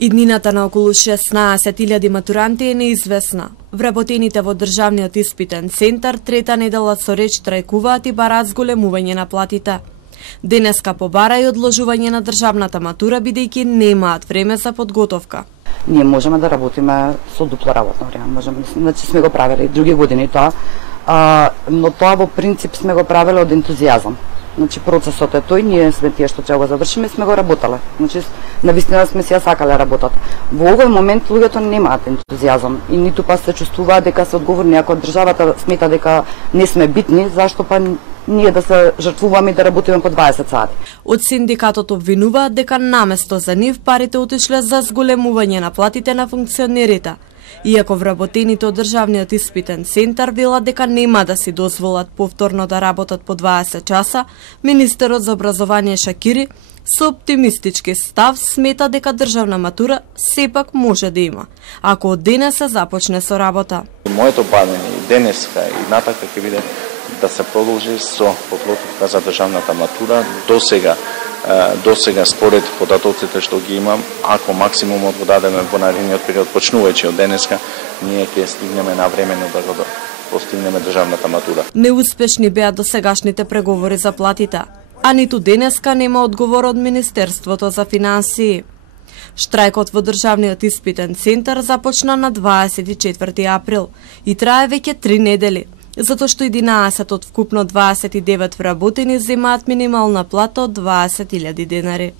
Иднината на околу 16.000 матуранти е неизвестна. Вработените во државниот испитен центар трета недела со реч трајкуваат и бараат зголемување на платите. Денеска побара и одложување на државната матура бидејќи немаат време за подготовка. Ние можеме да работиме со дупло работно време, значи сме го правеле и други години тоа, но тоа во принцип сме го правеле од ентузијазам. Значи процесот е тој, ние сме тие што ќе го завршиме и сме го работеле. Значи навистина сме си ја сакале работата. Во овој момент луѓето немаат ентузијазам и ниту па се чувствуваат дека се одговорни, ако државата смета дека не сме битни, зашто па ние да се жртвуваме и да работиме по 20 сати. Од синдикатот обвинуваат дека наместо за нив парите отишле за зголемување на платите на функционерите. Иако вработените од државниот испитен центар велат дека нема да си дозволат повторно да работат по 20 часа, министерот за образование Шакири со оптимистички став смета дека државна матура сепак може да има, ако од денес се започне со работа. Моето барање и денеска и натака ќе биде да се продолжи со подготовка за државната матура. До сега според податоците што ги имам, ако максимумот го дадеме во наредниот период, почнувајќи од денеска, ние ќе стигнеме навремено да го постигнеме државната матура. Неуспешни беа досегашните преговори за платите, а ниту денеска нема одговор од Министерството за финансии. Штрајкот во државниот испитен центар започна на 24 април и трае веќе 3 недели. Затоа што 11 од вкупно 29 вработени земаат минимална плата од 20.000 денари.